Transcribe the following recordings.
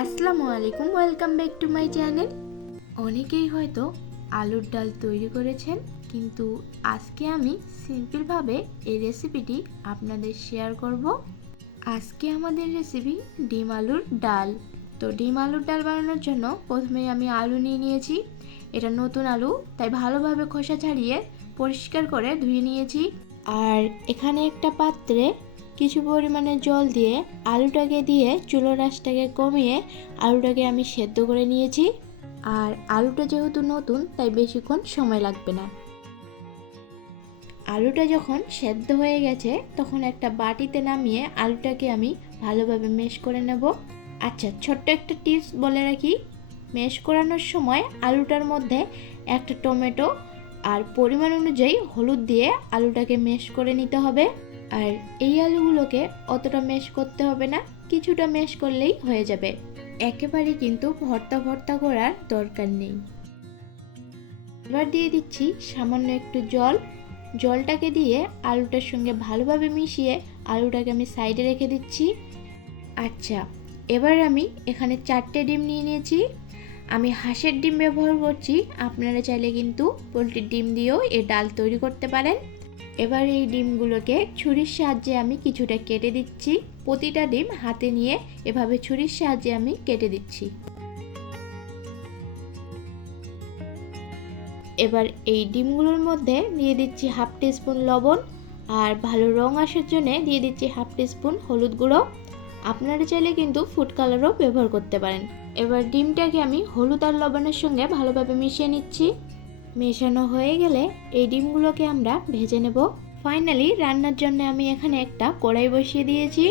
আসসালামু আলাইকুম, welcome back to my channel. অনেকেই হয়তো আলুর ডাল তৈরি করেছেন, কিন্তু আজকে আমি সিম্পলভাবে এই রেসিপিটি আপনাদের শেয়ার করব। আজকে আমাদের রেসিপি ডিম আলুর ডাল। তো ডিম আলুর ডাল বানানোর জন্য প্রথমেই আমি আলু নিয়ে নিয়েছি। এটা নতুন আলু, তাই ভালোভাবে খোসা ছাড়িয়ে পরিষ্কার করে ধুয়ে নিয়েছি। আর এখানে একটা পাত্রে কিছু পরিমাণে জল দিয়ে আলুটাকে দিয়ে চুলোর আঁচটাকে কমিয়ে আলুটাকে আমি সেদ্ধ করে নিয়েছি। আর আলুটা যেহেতু নতুন, তাই বেশিক্ষণ সময় লাগবে না। আলুটা যখন সেদ্ধ হয়ে গেছে তখন একটা বাটিতে নামিয়ে আলুটাকে আমি ভালোভাবে ম্যাশ করে নেব। আচ্ছা, ছোট্ট একটা টিপস বলে রাখি, ম্যাশ করানোর সময় আলুটার মধ্যে একটা টমেটো আর পরিমাণ অনুযায়ী হলুদ দিয়ে আলুটাকে ম্যাশ করে নিতে হবে। আর এই আলুগুলোকে অতটা ম্যাশ করতে হবে না, কিছুটা ম্যাশ করলেই হয়ে যাবে। একেবারে কিন্তু ভর্তা ভর্তা করার দরকার নেই। এবার দিয়ে দিচ্ছি সামান্য একটু জল। জলটাকে দিয়ে আলুটার সঙ্গে ভালোভাবে মিশিয়ে আলুটাকে আমি সাইডে রেখে দিচ্ছি। আচ্ছা, এবার আমি এখানে 4টে ডিম নিয়ে নিয়েছি। আমি হাঁসের ডিম ব্যবহার করছি, আপনারা চাইলে কিন্তু পোলট্রির ডিম দিয়েও এই ডাল তৈরি করতে পারেন। এবার এই ডিমগুলোকে ছুরির সাহায্যে আমি কিছুটা কেটে দিচ্ছি। প্রতিটা ডিম হাতে নিয়ে এভাবে ছুরির সাহায্যে আমি কেটে দিচ্ছি। এবার এই ডিমগুলোর মধ্যে দিয়ে দিচ্ছি হাফ টিস্পুন লবণ, আর ভালো রং আসার জন্য দিয়ে দিচ্ছি হাফ টিস্পুন হলুদ গুঁড়ো। আপনারা চাইলে কিন্তু ফুড কালারও ব্যবহার করতে পারেন। এবার ডিমটাকে আমি হলুদ আর লবণের সঙ্গে ভালোভাবে মিশিয়ে নিচ্ছি। মেশানো হয়ে গেলে এই ডিমগুলোকে আমরা ভেজে নেব। ফাইনালি রান্নার জন্য আমি এখানে একটা কড়াই বসিয়ে দিয়েছি।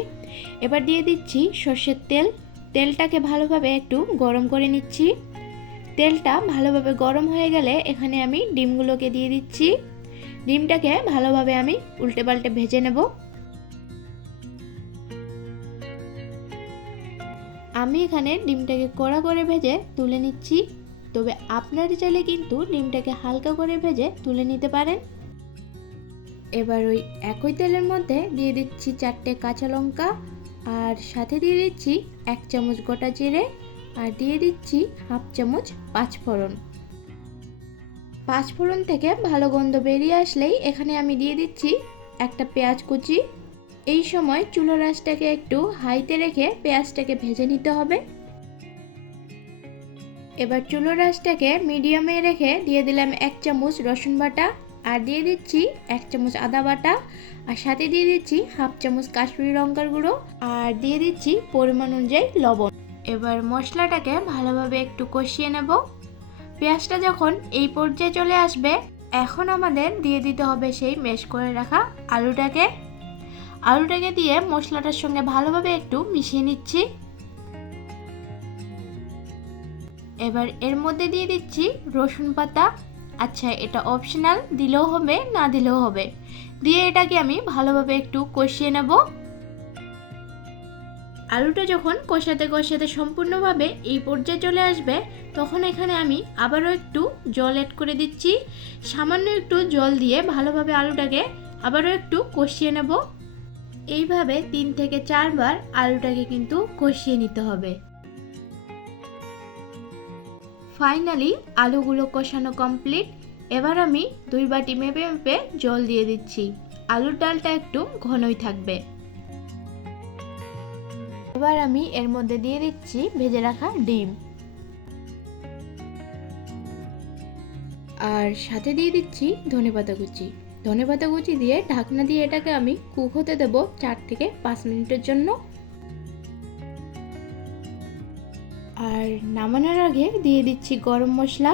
এবার দিয়ে দিচ্ছি সর্ষের তেল। তেলটাকে ভালোভাবে একটু গরম করে নিচ্ছি। তেলটা ভালোভাবে গরম হয়ে গেলে এখানে আমি ডিমগুলোকে দিয়ে দিচ্ছি। ডিমটাকে ভালোভাবে আমি উল্টে পাল্টে ভেজে নেব। আমি এখানে ডিমটাকে কড়া করে ভেজে তুলে নিচ্ছি, তবে আপনারা চাইলে কিন্তু ডিমটাকে হালকা করে ভেজে তুলে নিতে পারেন। এবার ওই একই তেলের মধ্যে দিয়ে দিচ্ছি 4টে কাঁচা লঙ্কা, আর সাথে দিয়ে দিচ্ছি 1 চামচ গোটা জিরে, আর দিয়ে দিচ্ছি হাফ চামচ পাঁচফোড়ন। পাঁচফোড়ন থেকে ভালো গন্ধ বেরিয়ে আসলেই এখানে আমি দিয়ে দিচ্ছি একটা পেঁয়াজ কুচি। এই সময় চুলোর আঁচটাকে একটু হাইতে রেখে পেঁয়াজটাকে ভেজে নিতে হবে। এবার চুলোর আঁচটাকে মিডিয়ামে রেখে দিয়ে দিলাম 1 চামচ রসুন বাটা, আর দিয়ে দিচ্ছি 1 চামচ আদা বাটা, আর সাথে দিয়ে দিচ্ছি হাফ চামচ কাশ্মীরি লঙ্কার গুঁড়ো, আর দিয়ে দিচ্ছি পরিমাণ অনুযায়ী লবণ। এবার মশলাটাকে ভালোভাবে একটু কষিয়ে নেব। পেঁয়াজটা যখন এই পর্যায়ে চলে আসবে, এখন আমাদের দিয়ে দিতে হবে সেই ম্যাশ করে রাখা আলুটাকে। আলুটাকে দিয়ে মশলাটার সঙ্গে ভালোভাবে একটু মিশিয়ে নিচ্ছি। এবার এর মধ্যে দিয়ে দিচ্ছি রসুন পাতা। আচ্ছা, এটা অপশনাল, দিলেও হবে না দিলেও হবে। দিয়ে এটাকে আমি ভালোভাবে একটু কষিয়ে নেব। আলুটা যখন কষাতে কষাতে সম্পূর্ণভাবে এই পর্যায়ে চলে আসবে, তখন এখানে আমি আবারও একটু জল অ্যাড করে দিচ্ছি। সামান্য একটু জল দিয়ে ভালোভাবে আলুটাকে আবারও একটু কষিয়ে নেব। এইভাবে 3 থেকে 4 বার আলুটাকে কিন্তু কষিয়ে নিতে হবে। ফাইনালি আলুগুলো কষানো কমপ্লিট। এবার আমি 2 বাটি মেপে মেপে জল দিয়ে দিচ্ছি। আলুর ডালটা একটু ঘনই থাকবে। এবার আমি এর মধ্যে দিয়ে দিচ্ছি ভেজে রাখা ডিম, আর সাথে দিয়ে দিচ্ছি ধনেপাতা কুচি। ধনেপাতা কুচি দিয়ে ঢাকনা দিয়ে এটাকে আমি কুক হতে দেব 4 থেকে 5 মিনিটের জন্য। আর নামানোর আগে দিয়ে দিচ্ছি গরম মশলা।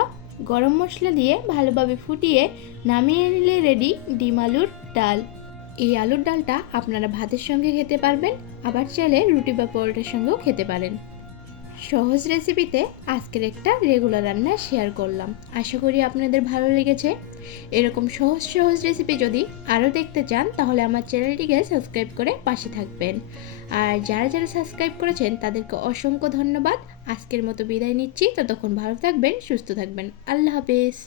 গরম মশলা দিয়ে ভালোভাবে ফুটিয়ে নামিয়ে নিলে রেডি ডিম আলুর ডাল। এই আলুর ডালটা আপনারা ভাতের সঙ্গে খেতে পারবেন, আবার চাইলে রুটি বা পরোটার সঙ্গেও খেতে পারেন। সহজ রেসিপিতে আজকের একটা রেগুলার রান্না শেয়ার করলাম, আশা করি আপনাদের ভালো লেগেছে। এরকম সহজ সহজ রেসিপি যদি আরও দেখতে চান, তাহলে আমার চ্যানেলটিকে সাবস্ক্রাইব করে পাশে থাকবেন। আর যারা যারা সাবস্ক্রাইব করেছেন তাদেরকে অসংখ্য ধন্যবাদ। আজকের মতো বিদায় নিচ্ছি, ততক্ষণ ভালো থাকবেন, সুস্থ থাকবেন। আল্লাহ হাফেজ।